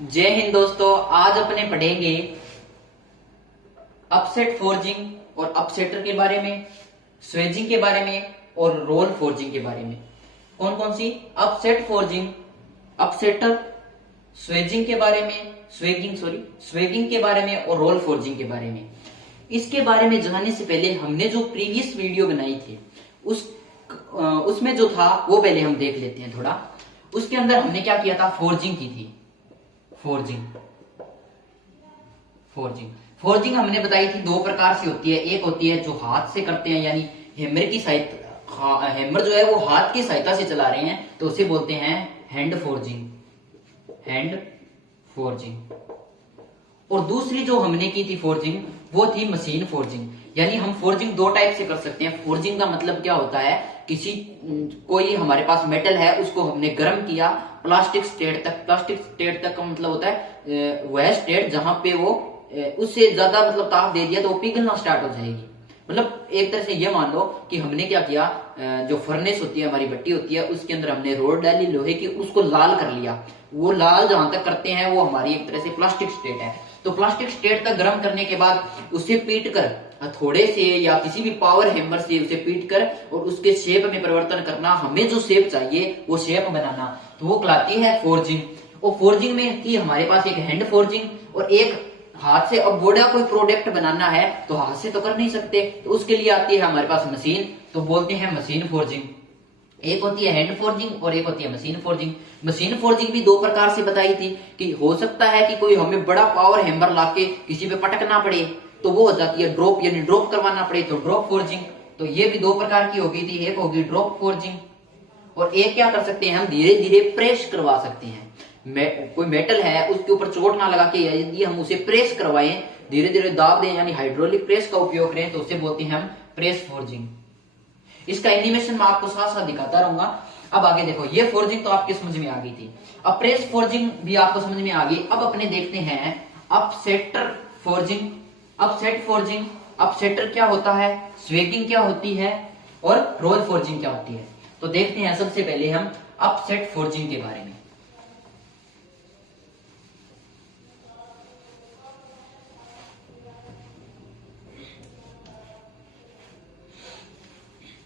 जय हिंद दोस्तों। आज अपने पढ़ेंगे अपसेट फोर्जिंग और अपसेटर के बारे में, स्वेजिंग के बारे में और रोल फोर्जिंग के बारे में। कौन कौन सी? अपसेट फोर्जिंग, अपसेटर, स्वेजिंग के बारे में, स्वेगिंग के बारे में और रोल फोर्जिंग के बारे में। इसके बारे में जानने से पहले हमने जो प्रीवियस वीडियो बनाई थी उसमें जो था वो पहले हम देख लेते हैं थोड़ा। उसके अंदर हमने क्या किया था? फोर्जिंग की थी। फोर्जिंग हमने बताई थी दो प्रकार से होती है। एक होती है जो हाथ से करते हैं, यानी हैमर की सहायता, हैमर जो है वो हाथ की सहायता से चला रहे हैं तो उसे बोलते हैं हैंड फोर्जिंग। और दूसरी जो हमने की थी फोर्जिंग वो थी मशीन फोर्जिंग। यानी हम फोर्जिंग दो टाइप से कर सकते हैं। फोर्जिंग का मतलब क्या होता है? कोई हमारे पास मेटल है, उसको हमने गर्म किया प्लास्टिक स्टेट तक का मतलब होता है वह स्टेट जहां पे वो उससे ज्यादा मतलब ताप दे दिया तो वो पिघलना स्टार्ट हो जाएगी। मतलब एक तरह से ये मान लो कि हमने क्या किया, जो फर्नेस होती है, हमारी भट्टी होती है, उसके अंदर हमने रोड डाली लोहे की, उसको लाल कर लिया। वो लाल जहां तक करते हैं वो हमारी एक तरह से प्लास्टिक स्टेट है। तो प्लास्टिक स्टेट तक गर्म करने के बाद उसे पीट कर थोड़े से या किसी भी पावर हैमर से उसे पीट कर और उसके शेप में परिवर्तन करना, हमें जो शेप चाहिए वो शेप बनाना, तो वो कहलाती है फोर्जिंग। और फोर्जिंग में थी हमारे पास एक हैंड फोर्जिंग और एक हाथ से। अब बड़ा कोई प्रोडक्ट बनाना है तो हाथ से तो कर नहीं सकते, तो उसके लिए आती है हमारे पास मशीन, तो बोलते हैं मशीन फोर्जिंग। एक होती है हैंड फोर्जिंग और एक होती है मशीन फोर्जिंग। मशीन फोर्जिंग भी दो प्रकार से बताई थी कि हो सकता है कि कोई हमें बड़ा पावर हैमर लाके किसी पे पटकना पड़े तो वो हो जाती है ड्रॉप, यानी ड्रॉप करवाना पड़े तो ड्रॉप फोर्जिंग। तो ये भी दो प्रकार की होगी थी। एक होगी ड्रॉप फोर्जिंग और एक क्या कर सकते हैं, हम धीरे धीरे प्रेस करवा सकते हैं। कोई मेटल है उसके ऊपर चोट ना लगा के यदि हम उसे प्रेस करवाएं, धीरे धीरे दाब दें, यानी हाइड्रोलिक प्रेस का उपयोग करें, तो उसे बोलते हैं हम प्रेस फोर्जिंग। इसका एनिमेशन मैं आपको साथ साथ दिखाता रहूंगा। अब आगे देखो, ये फोर्जिंग तो आपके समझ में आ गई थी। अब प्रेस फोर्जिंग भी आपको समझ में आ गई। अब अपने देखते हैं अपसेटर फोर्जिंग, अपसेटर क्या होता है, स्वेगिंग क्या होती है और रोल फोर्जिंग क्या होती है। तो देखते हैं सबसे पहले हम अपसेट फोर्जिंग के बारे में।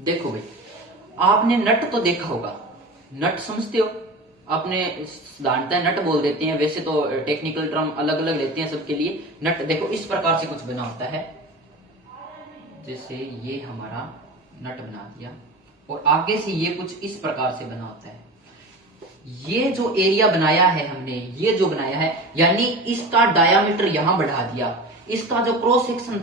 देखो भाई, आपने नट तो देखा होगा, नट समझते हो? आपने साधारणतः नट बोल देते हैं, वैसे तो टेक्निकल टर्म अलग अलग लेते हैं सबके लिए। नट देखो इस प्रकार से कुछ बना होता है, जैसे ये हमारा नट बना दिया और आगे से ये कुछ इस प्रकार से बना होता है। ये जो एरिया बनाया है हमने, ये जो बनाया है, यानी इसका डायामीटर यहां बढ़ा दिया, इसका जो क्रॉस सेक्शन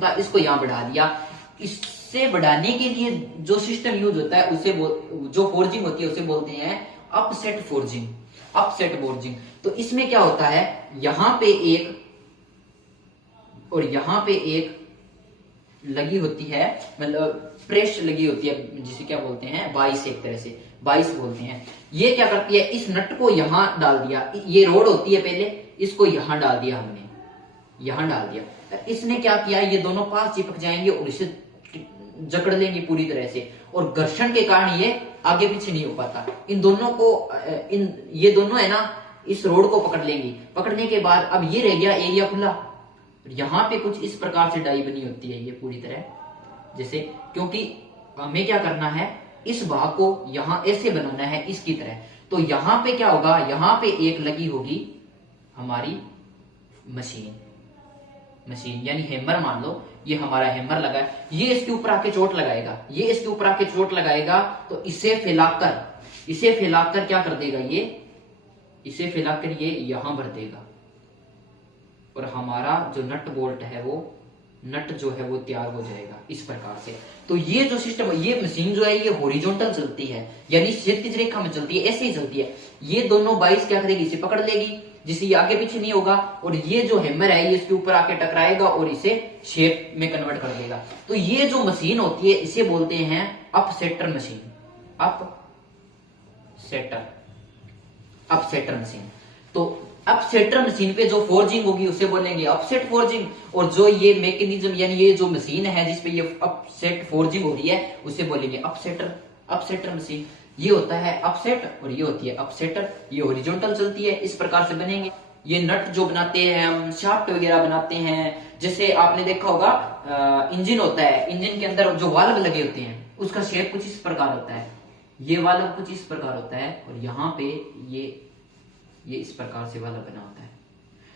था इसको यहां बढ़ा दिया। इससे बढ़ाने के लिए जो सिस्टम यूज होता है उसे जो फोर्जिंग होती है उसे बोलते हैं अपसेट फोर्जिंग। तो इसमें क्या होता है, यहां पे एक और यहां पे एक लगी होती है, मतलब प्रेस लगी होती है, जिसे क्या बोलते हैं, बाइस, एक तरह से बाइस बोलते हैं। ये क्या करती है, इस नट को यहां डाल दिया, ये रोड होती है पहले, इसको यहां डाल दिया हमने, यहां डाल दिया। इसने क्या किया, ये दोनों पास चिपक जाएंगे और इसे जकड़ लेंगे पूरी तरह से, और घर्षण के कारण ये आगे पीछे नहीं हो पाता। इन दोनों को ये दोनों है ना, इस रोड को पकड़ लेंगी। पकड़ने के बाद अब ये रह गया एरिया खुला। यहां पे कुछ इस प्रकार से डाई बनी होती है, ये पूरी तरह जैसे, क्योंकि हमें क्या करना है, इस भाग को यहां ऐसे बनाना है इसकी तरह। तो यहां पे क्या होगा, यहां पे एक लगी होगी हमारी मशीन, यानी हैमर। मान लो ये हमारा हैमर लगा है, ये इसके ऊपर आके चोट लगाएगा, तो इसे फैलाकर क्या कर देगा, इसे फैलाकर ये यहां भर देगा और हमारा जो नट बोल्ट है वो नट जो है वो तैयार हो जाएगा इस प्रकार से। तो ये जो सिस्टम, ये मशीन जो है ये हॉरिजॉन्टल चलती है, यानी क्षैतिज रेखा में चलती है, ऐसे ही चलती है। ये दोनों बाइस क्या करेगी, इसे पकड़ लेगी, जिससे ये आगे पीछे नहीं होगा, और ये जो हैमर है ये इसके ऊपर आके टकराएगा और इसे शेप में कन्वर्ट कर देगा। तो ये जो मशीन होती है इसे बोलते हैं अपसेटर मशीन, अपसेटर मशीन। तो अपसेटर मशीन पे जो फोर्जिंग होगी उसे बोलेंगे अपसेट फोर्जिंग, और जो ये मैकेनिज्म यानी ये जो मशीन है जिसपे ये अपसेट फोर्जिंग हो रही है उसे बोलेंगे अपसेटर मशीन। ये होता है अपसेट और ये होती है अपसेटर। ये हॉरिजॉन्टल चलती है, इस प्रकार से बनेंगे। ये नट जो बनाते हैं हम, शाफ्ट वगैरह बनाते हैं, जैसे आपने देखा होगा इंजन होता है, इंजन के अंदर जो वाल्व लगे होते हैं उसका शेप कुछ इस प्रकार होता है। ये वाल्व कुछ इस प्रकार होता है और यहाँ पे ये इस प्रकार से वाल्व बना होता है।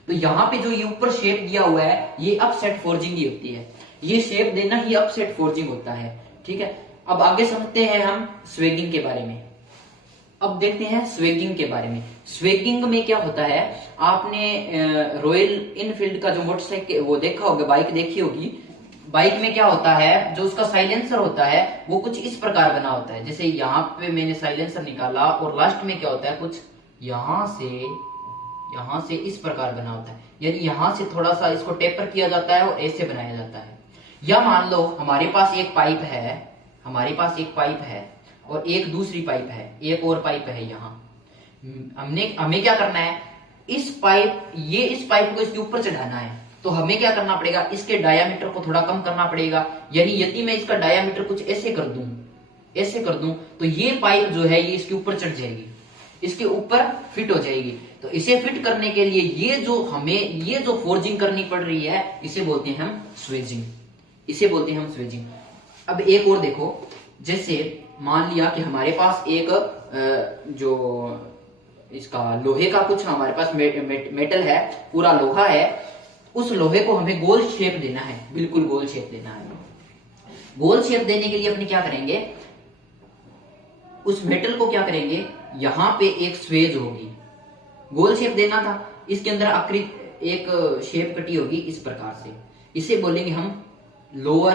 तो यहाँ पे जो ये ऊपर शेप दिया हुआ है ये अपसेट फोर्जिंग ही होती है। ये शेप देना ही अपसेट फोर्जिंग होता है। ठीक है, अब आगे समझते हैं हम स्वेगिंग के बारे में। अब देखते हैं स्वेगिंग के बारे में। स्वेगिंग में क्या होता है, आपने रॉयल इनफील्ड का जो मोटरसाइकिल वो देखा होगा, बाइक देखी होगी। बाइक में क्या होता है, जो उसका साइलेंसर होता है वो कुछ इस प्रकार बना होता है। जैसे यहाँ पे मैंने साइलेंसर निकाला और लास्ट में क्या होता है, कुछ यहाँ से इस प्रकार बना होता है। यानी यहाँ से थोड़ा सा इसको टेपर किया जाता है और ऐसे बनाया जाता है। या मान लो हमारे पास एक पाइप है और एक दूसरी पाइप है, एक और पाइप है। यहाँ हमें क्या करना है, इस पाइप को इसके ऊपर चढ़ाना है। तो हमें क्या करना पड़ेगा, इसके डायामीटर को थोड़ा कम करना पड़ेगा। यानी यदि मैं इसका डायामीटर कुछ ऐसे कर दूं तो ये पाइप जो है ये इसके ऊपर चढ़ जाएगी, इसके ऊपर फिट हो जाएगी। तो इसे फिट करने के लिए ये जो फोर्जिंग करनी पड़ रही है इसे बोलते हैं हम स्वेजिंग। अब एक और देखो, जैसे मान लिया कि हमारे पास एक जो इसका लोहे का कुछ हमारे पास मेटल है, पूरा लोहा है। उस लोहे को हमें गोल शेप देना है, बिल्कुल गोल शेप देना है। गोल शेप देने के लिए अपने क्या करेंगे, उस मेटल को क्या करेंगे, यहां पे एक स्वेज होगी, गोल शेप देना था, इसके अंदर आकृति एक शेप कटी होगी इस प्रकार से। इसे बोलेंगे हम लोअर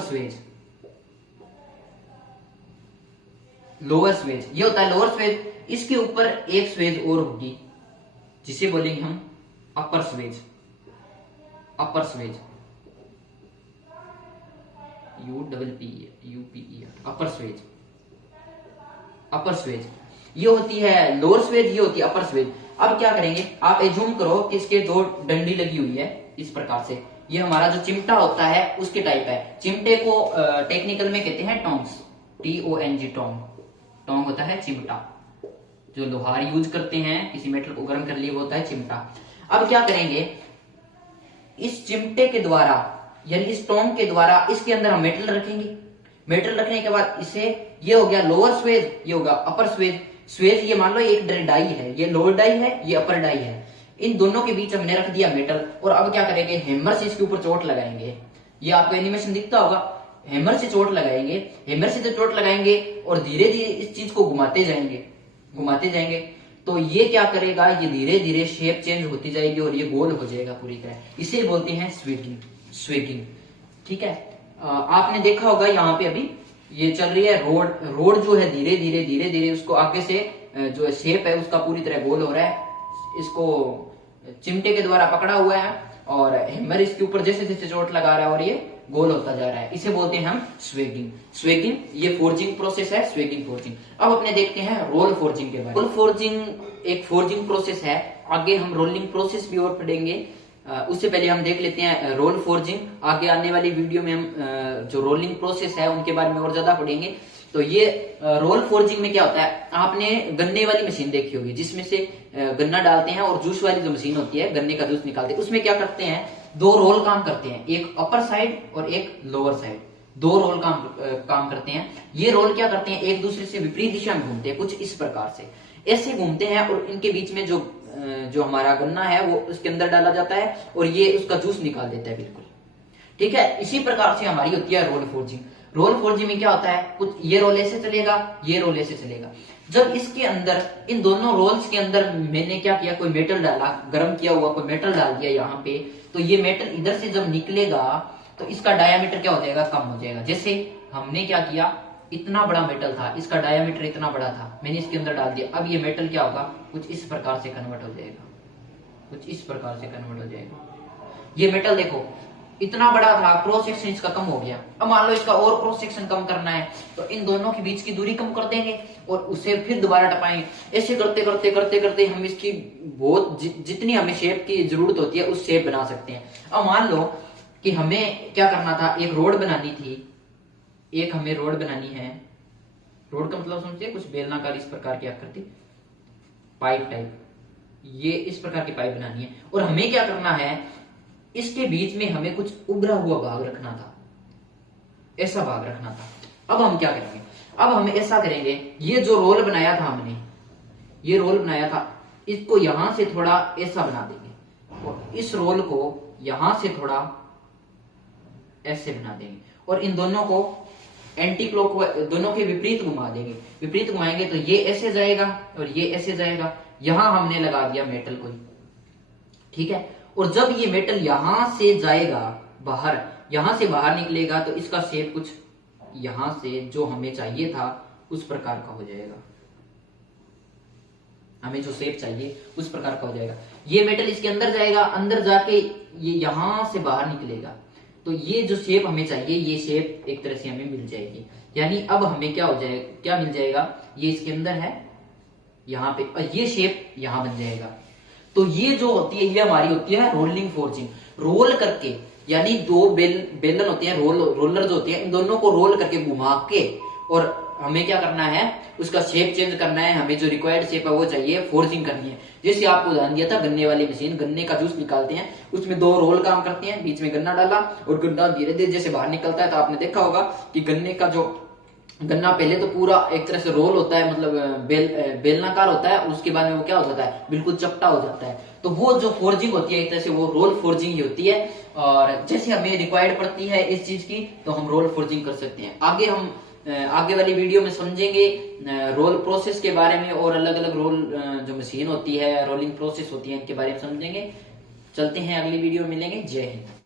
स्वेज। ये होता है लोअर स्वेज। इसके ऊपर एक स्वेज और होगी जिसे बोलेंगे हम अपर स्वेज। अपर स्वेज ये होती है लोअर स्वेज, ये होती है अपर स्वेज। अब क्या करेंगे, आप एज्यूम करो कि इसके दो डंडी लगी हुई है इस प्रकार से। ये हमारा जो चिमटा होता है उसके टाइप है। चिमटे को टेक्निकल में कहते हैं टोंग्स, TONG, टोंग होता है चिमटा। जो लोहार यूज करते हैं किसी मेटल को गर्म कर लिए वो होता है चिमटा। अब क्या करेंगे, इस चिमटे के द्वारा यानी इस टोंग के द्वारा इसके अंदर हम मेटल रखेंगे। मेटल रखने के बाद इसे, ये हो गया लोअर स्वेज, ये होगा अपर स्वेज। ये मान लो एक डाई है, ये लोअर डाई है, ये अपर डाई है। इन दोनों के बीच हमने रख दिया मेटल। और अब क्या करेंगे, हैमर से इसके ऊपर चोट लगाएंगे। ये आपको एनिमेशन दिखता होगा, हैमर से चोट लगाएंगे। हैमर से चोट लगाएंगे और धीरे धीरे इस चीज को घुमाते जाएंगे। तो ये क्या करेगा, ये धीरे धीरे शेप चेंज होती जाएगी और ये गोल हो जाएगा पूरी तरह। इसे बोलते हैं स्वेगिंग। ठीक है, आपने देखा होगा यहाँ पे अभी ये चल रही है रोड जो है धीरे धीरे उसको आगे से जो शेप है उसका पूरी तरह गोल हो रहा है। इसको चिमटे के द्वारा पकड़ा हुआ है और हैमर इसके ऊपर जैसे जैसे चोट लगा रहा है और ये गोल होता जा रहा है। इसे बोलते हैं हम स्वेगिंग। ये फोर्जिंग प्रोसेस है, स्वेगिंग फोर्जिंग। अब अपने देखते हैं रोल फोर्जिंग के बारे में। रोल फोर्जिंग एक फोर्जिंग प्रोसेस है। आगे हम रोलिंग प्रोसेस भी और पढ़ेंगे, उससे पहले हम देख लेते हैं रोल फोर्जिंग। आगे आने वाली वीडियो में हम जो रोलिंग प्रोसेस है उनके बारे में और ज्यादा पढ़ेंगे। तो ये रोल फोर्जिंग में क्या होता है, आपने गन्ने वाली मशीन देखी होगी जिसमें से गन्ना डालते हैं और जूस वाली जो मशीन होती है गन्ने का जूस निकालते हैं, उसमें क्या करते हैं, दो रोल काम करते हैं, एक अपर साइड और एक लोअर साइड। दो रोल काम करते हैं। ये रोल क्या करते हैं, एक दूसरे से विपरीत दिशा में घूमते हैं, कुछ इस प्रकार से ऐसे घूमते हैं और इनके बीच में जो हमारा गन्ना है वो उसके अंदर डाला जाता है और ये उसका जूस निकाल देता है बिल्कुल। ठीक है, इसी प्रकार से हमारी होती है रोल फोर्जिंग। रोल फोर्जिंग में क्या होता है, कुछ ये रोल ऐसे चलेगा, ये रोल ऐसे चलेगा। जब इसके अंदर इन दोनों रोल्स के अंदर मैंने क्या किया, कोई मेटल डाला, गर्म किया हुआ कोई मेटल डाल दिया यहाँ पे, तो ये मेटल इधर से जब निकलेगा तो इसका डायामीटर क्या हो जाएगा, कम हो जाएगा। जैसे हमने क्या किया, इतना बड़ा मेटल था, इसका डायामीटर इतना बड़ा था, मैंने इसके अंदर डाल दिया। अब ये मेटल क्या होगा, कुछ इस प्रकार से कन्वर्ट हो जाएगा, कुछ इस प्रकार से कन्वर्ट हो जाएगा। ये मेटल देखो इतना बड़ा था, क्रॉस सेक्शन इसका कम हो गया। अब मान लो इसका और क्रॉस सेक्शन कम करना है तो इन दोनों के बीच की दूरी कम कर देंगे और उसे फिर दोबारा टपाएंगे। ऐसे करते करते करते करते हम इसकी बहुत जितनी हमें शेप की जरूरत होती है उस शेप बना सकते हैं। अब मान लो कि हमें क्या करना था, एक रोड बनानी थी, एक हमें रोड बनानी है रोड का मतलब समझते हैं, कुछ बेलनाकार इस प्रकार की आकृति, पाइप टाइप, ये इस प्रकार की पाइप बनानी है। और हमें क्या करना है, इसके बीच में हमें कुछ उभरा हुआ भाग रखना था, ऐसा भाग रखना था। अब हम क्या करेंगे, अब हम ऐसा करेंगे, ये जो रोल बनाया था हमने, ये रोल बनाया था, इसको यहां से थोड़ा ऐसा बना देंगे और इस रोल को यहां से थोड़ा ऐसे बना देंगे और इन दोनों को एंटी क्लॉक, दोनों के विपरीत घुमा देंगे। विपरीत घुमाएंगे तो ये ऐसे जाएगा और ये ऐसे जाएगा। यहां हमने लगा दिया मेटल को, ठीक है। और जब ये मेटल यहां से जाएगा बाहर, यहां से बाहर निकलेगा तो इसका शेप कुछ यहां से जो हमें चाहिए था उस प्रकार का हो जाएगा, हमें जो शेप चाहिए उस प्रकार का हो जाएगा। ये मेटल इसके अंदर जाएगा, अंदर जाके ये यहां से बाहर निकलेगा, तो ये जो शेप हमें चाहिए, ये शेप एक तरह से हमें मिल जाएगी। यानी अब हमें क्या हो जाएगा, क्या मिल जाएगा, ये इसके अंदर है यहाँ पे, और ये शेप यहां बन जाएगा। तो ये जो होती है, ये हमारी होती है रोलिंग फोर्जिंग। रोल करके, यानी दो बेलन होते हैं, रोलर जो होते हैं, इन दोनों को रोल करके घुमा के, और हमें क्या करना है, उसका शेप चेंज करना है, हमें जो रिक्वायर्ड शेप है वो चाहिए, फोर्जिंग करनी है। जैसे आपको उदाहरण दिया था गन्ने वाली मशीन, गन्ने का जूस निकालते हैं, उसमें दो रोल काम करते हैं, बीच में गन्ना डाला और गन्ना धीरे धीरे जैसे बाहर निकलता है, तो आपने देखा होगा कि गन्ने का जो गन्ना पहले तो पूरा एक तरह से रोल होता है, मतलब बेलनाकार होता है, उसके बाद में वो क्या हो जाता है, बिल्कुल चपटा हो जाता है। तो वो जो फोर्जिंग होती है एक तरह से वो रोल फोर्जिंग ही होती है। और जैसे हमें रिक्वायर्ड पड़ती है इस चीज की, तो हम रोल फोर्जिंग कर सकते हैं। आगे हम आगे वाली वीडियो में समझेंगे रोल प्रोसेस के बारे में, और अलग अलग रोल जो मशीन होती है, रोलिंग प्रोसेस होती है, इनके बारे में समझेंगे। चलते हैं, अगली वीडियो में मिलेंगे। जय हिंद।